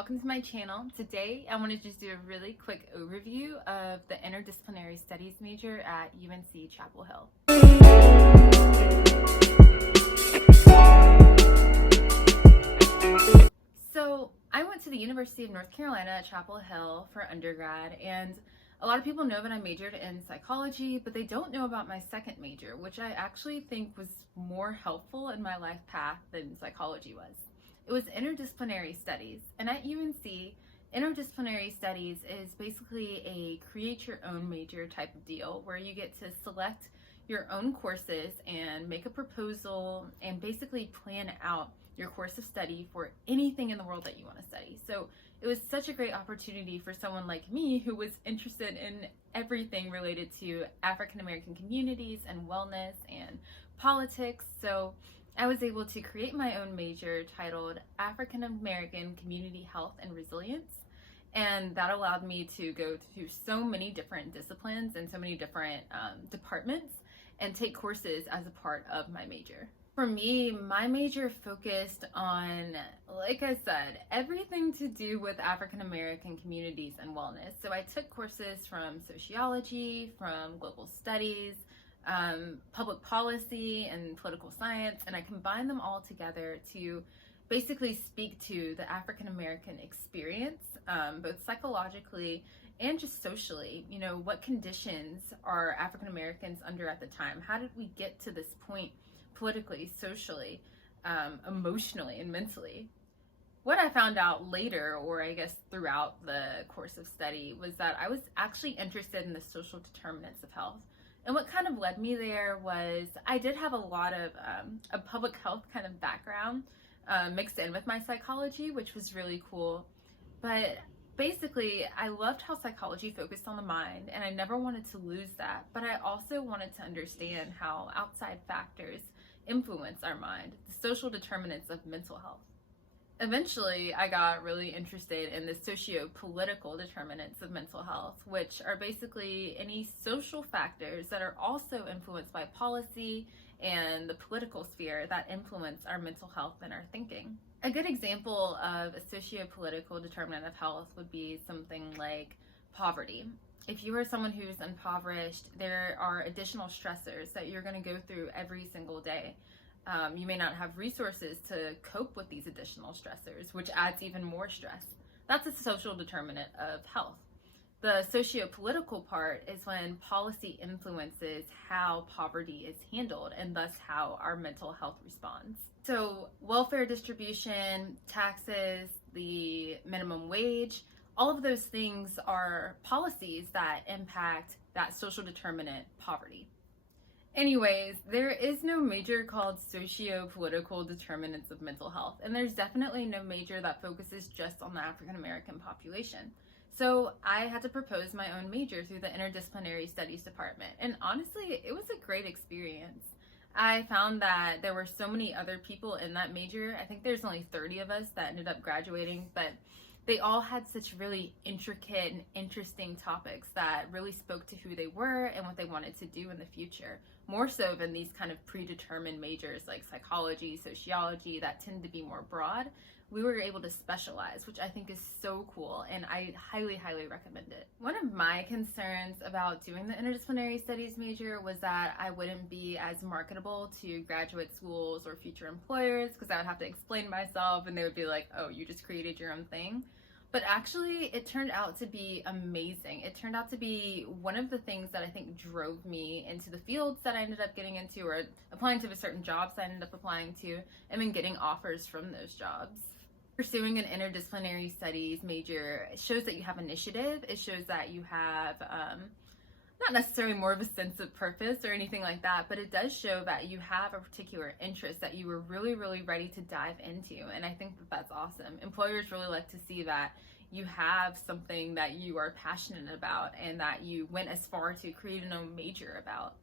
welcome to my channel. Today I want to just do a really quick overview of the Interdisciplinary Studies major at UNC Chapel Hill. So I went to the University of North Carolina at Chapel Hill for undergrad, and a lot of people know that I majored in psychology, but they don't know about my second major, which I actually think was more helpful in my life path than psychology was. It was interdisciplinary studies, and at UNC, interdisciplinary studies is basically a create your own major type of deal where you get to select your own courses and make a proposal and basically plan out your course of study for anything in the world that you want to study. So it was such a great opportunity for someone like me who was interested in everything related to African American communities and wellness and politics. So I was able to create my own major titled African American Community Health and Resilience, and that allowed me to go to so many different disciplines and so many different departments and take courses as a part of my major. For me, my major focused on, like I said, everything to do with African American communities and wellness. So I took courses from sociology, from global studies, public policy and political science, and I combined them all together to basically speak to the African American experience, both psychologically and just socially. You know, what conditions are African Americans under at the time? How did we get to this point politically, socially, emotionally, and mentally? What I found out later, or I guess throughout the course of study, was that I was actually interested in the social determinants of health. And what kind of led me there was I did have a lot of a public health kind of background mixed in with my psychology, which was really cool. But basically, I loved how psychology focused on the mind, and I never wanted to lose that. But I also wanted to understand how outside factors influence our mind, the social determinants of mental health. Eventually, I got really interested in the sociopolitical determinants of mental health, which are basically any social factors that are also influenced by policy and the political sphere that influence our mental health and our thinking. A good example of a sociopolitical determinant of health would be something like poverty. If you are someone who's impoverished, there are additional stressors that you're going to go through every single day. You may not have resources to cope with these additional stressors, which adds even more stress. That's a social determinant of health. The socio-political part is when policy influences how poverty is handled and thus how our mental health responds. So welfare distribution, taxes, the minimum wage, all of those things are policies that impact that social determinant, poverty. Anyways, there is no major called socio-political determinants of mental health, and there's definitely no major that focuses just on the African American population. So I had to propose my own major through the Interdisciplinary Studies department, and honestly, it was a great experience. I found that there were so many other people in that major. I think there's only 30 of us that ended up graduating, but they all had such really intricate and interesting topics that really spoke to who they were and what they wanted to do in the future, more so than these kind of predetermined majors like psychology, sociology that tend to be more broad. We were able to specialize, which I think is so cool, and I highly, highly recommend it. One of my concerns about doing the interdisciplinary studies major was that I wouldn't be as marketable to graduate schools or future employers, because I would have to explain myself and they would be like, oh, you just created your own thing. But actually, it turned out to be amazing. It turned out to be one of the things that I think drove me into the fields that I ended up getting into, or applying to the certain jobs I ended up applying to, and then getting offers from those jobs. Pursuing an interdisciplinary studies major shows that you have initiative. It shows that you have not necessarily more of a sense of purpose or anything like that, but it does show that you have a particular interest that you were really, really ready to dive into. And I think that that's awesome. Employers really like to see that you have something that you are passionate about and that you went as far to create an own major about.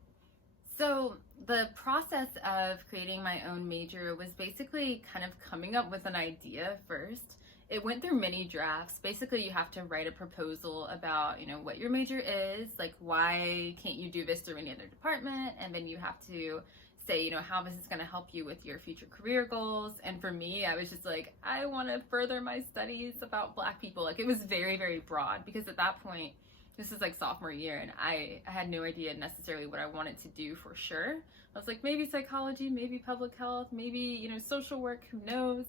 So the process of creating my own major was basically kind of coming up with an idea first. It went through many drafts. Basically, you have to write a proposal about, what your major is, like why can't you do this through any other department, and then you have to say, you know, how this is going to help you with your future career goals. And for me, I was just like, I want to further my studies about Black people. Like, it was very, very broad, because at that point, this is like sophomore year, and I had no idea necessarily what I wanted to do for sure. I was like, maybe psychology, maybe public health, maybe, you know, social work, who knows?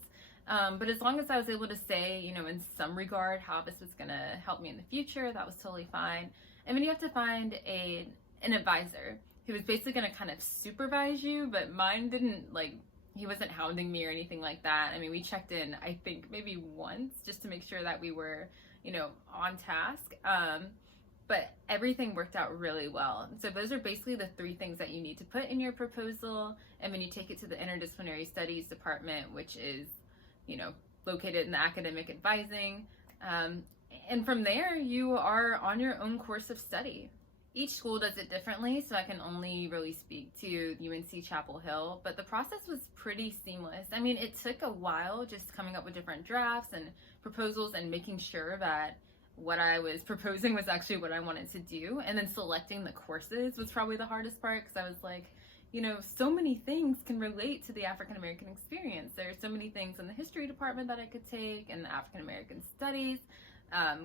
But as long as I was able to say, you know, in some regard how this was going to help me in the future, that was totally fine. And then you have to find an advisor who was basically going to kind of supervise you, but mine didn't, like, he wasn't hounding me or anything like that. I mean, we checked in, I think, maybe once, just to make sure that we were, you know, on task. But everything worked out really well. So those are basically the 3 things that you need to put in your proposal. And then you take it to the Interdisciplinary Studies department, which is, you know, located in the academic advising. And from there, you are on your own course of study. Each school does it differently, so I can only really speak to UNC Chapel Hill, but the process was pretty seamless. I mean, it took a while just coming up with different drafts and proposals and making sure that what I was proposing was actually what I wanted to do. And then selecting the courses was probably the hardest part, because I was like, you know, so many things can relate to the African American experience. There are so many things in the history department that I could take, and the African American studies,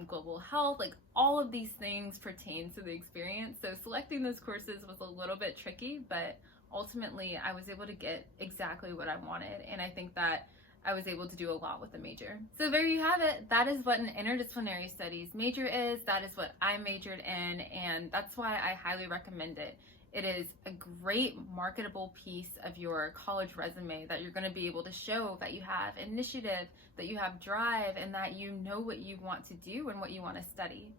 global health, like all of these things pertain to the experience. So selecting those courses was a little bit tricky, but ultimately I was able to get exactly what I wanted. And I think that I was able to do a lot with the major. So there you have it. That is what an interdisciplinary studies major is. That is what I majored in, and that's why I highly recommend it. It is a great marketable piece of your college resume that you're going to be able to show that you have initiative, that you have drive, and that you know what you want to do and what you want to study.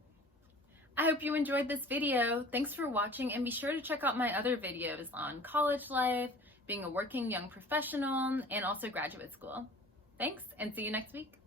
I hope you enjoyed this video. Thanks for watching, and be sure to check out my other videos on college life, being a working young professional, and also graduate school. Thanks, and see you next week.